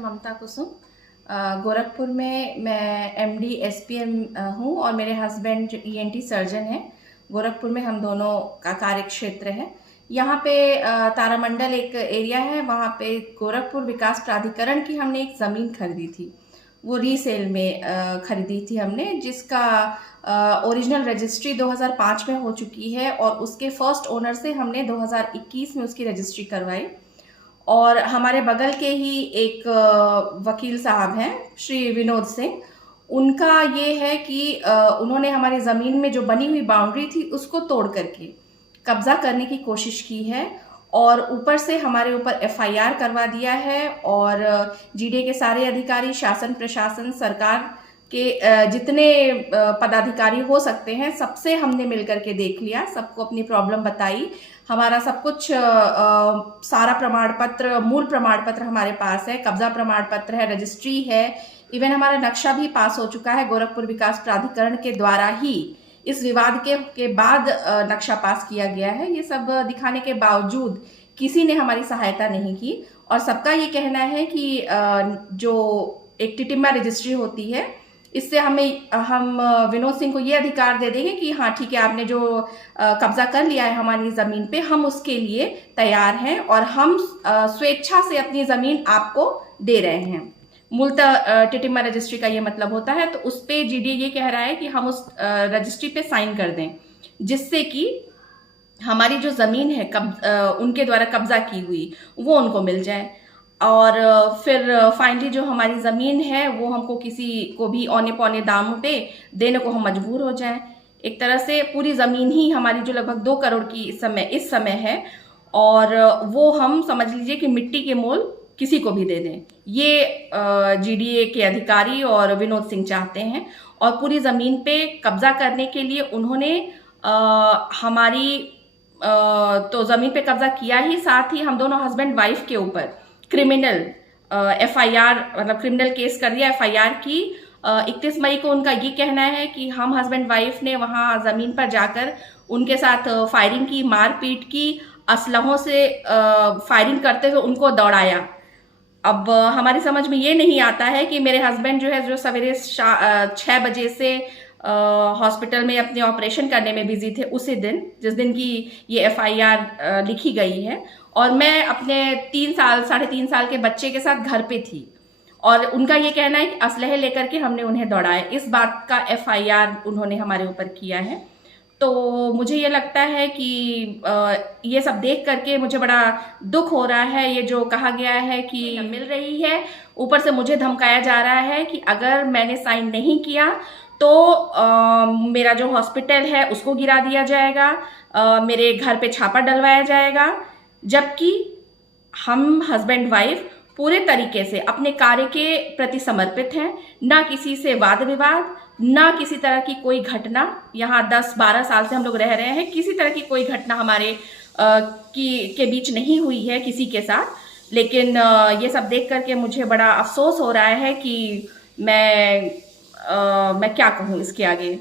ममता कुसुम, गोरखपुर में मैं MD SPM हूँ और मेरे हस्बैंड ईएनटी सर्जन हैं। गोरखपुर में हम दोनों का कार्य क्षेत्र है। यहाँ पे तारामंडल एक एरिया है, वहाँ पे गोरखपुर विकास प्राधिकरण की हमने एक ज़मीन खरीदी थी। वो रीसेल में खरीदी थी हमने, जिसका ओरिजिनल रजिस्ट्री 2005 में हो चुकी है और उसके फर्स्ट ओनर से हमने 2021 में उसकी रजिस्ट्री करवाई। और हमारे बगल के ही एक वकील साहब हैं श्री विनोद सिंह, उनका ये है कि उन्होंने हमारी ज़मीन में जो बनी हुई बाउंड्री थी उसको तोड़ करके कब्जा करने की कोशिश की है और ऊपर से हमारे ऊपर एफआईआर करवा दिया है। और जीडीए के सारे अधिकारी, शासन प्रशासन, सरकार के जितने पदाधिकारी हो सकते हैं, सबसे हमने मिलकर के देख लिया, सबको अपनी प्रॉब्लम बताई। हमारा सब कुछ सारा प्रमाण पत्र, मूल प्रमाण पत्र हमारे पास है, कब्जा प्रमाण पत्र है, रजिस्ट्री है, इवन हमारा नक्शा भी पास हो चुका है। गोरखपुर विकास प्राधिकरण के द्वारा ही इस विवाद के बाद नक्शा पास किया गया है। ये सब दिखाने के बावजूद किसी ने हमारी सहायता नहीं की और सबका ये कहना है कि जो एक टिटिम्मा रजिस्ट्री होती है, इससे हम विनोद सिंह को ये अधिकार दे देंगे कि हाँ ठीक है, आपने जो कब्जा कर लिया है हमारी ज़मीन पे, हम उसके लिए तैयार हैं और हम स्वेच्छा से अपनी ज़मीन आपको दे रहे हैं। मूलतः टिटिम्मा रजिस्ट्री का ये मतलब होता है। तो उस पे जीडीए ये कह रहा है कि हम उस रजिस्ट्री पे साइन कर दें, जिससे कि हमारी जो ज़मीन है उनके द्वारा कब्जा की हुई वो उनको मिल जाए और फिर फाइनली जो हमारी ज़मीन है वो हमको किसी को भी औने पौने दाम पे देने को हम मजबूर हो जाएं। एक तरह से पूरी ज़मीन ही हमारी जो लगभग 2 करोड़ की इस समय है और वो हम समझ लीजिए कि मिट्टी के मोल किसी को भी दे दें, ये जीडीए के अधिकारी और विनोद सिंह चाहते हैं। और पूरी ज़मीन पे कब्जा करने के लिए उन्होंने हमारी तो ज़मीन पे कब्जा किया ही, साथ ही हम दोनों हस्बैंड वाइफ के ऊपर क्रिमिनल एफआईआर, मतलब क्रिमिनल केस कर दिया, एफआईआर की। 31 मई को उनका ये कहना है कि हम हस्बैंड वाइफ ने वहाँ ज़मीन पर जाकर उनके साथ फायरिंग की, मारपीट की, असलहों से फायरिंग करते हुए उनको दौड़ाया। अब हमारी समझ में ये नहीं आता है कि मेरे हस्बैंड जो है, जो सवेरे 6 बजे से हॉस्पिटल में अपने ऑपरेशन करने में बिजी थे, उसी दिन जिस दिन की ये एफआईआर लिखी गई है, और मैं अपने 3.5 साल के बच्चे के साथ घर पे थी और उनका ये कहना है कि असलहे लेकर के हमने उन्हें दौड़ाया। इस बात का एफआईआर उन्होंने हमारे ऊपर किया है। तो मुझे ये लगता है कि ये सब देख करके मुझे बड़ा दुख हो रहा है। ये जो कहा गया है कि मिल रही है, ऊपर से मुझे धमकाया जा रहा है कि अगर मैंने साइन नहीं किया तो मेरा जो हॉस्पिटल है उसको गिरा दिया जाएगा, मेरे घर पे छापा डलवाया जाएगा। जबकि हम हस्बैंड वाइफ पूरे तरीके से अपने कार्य के प्रति समर्पित हैं, ना किसी से वाद विवाद, ना किसी तरह की कोई घटना। यहाँ 10-12 साल से हम लोग रह रहे हैं, किसी तरह की कोई घटना हमारे के बीच नहीं हुई है किसी के साथ। लेकिन ये सब देख करके मुझे बड़ा अफसोस हो रहा है कि मैं क्या कहूँ इसके आगे।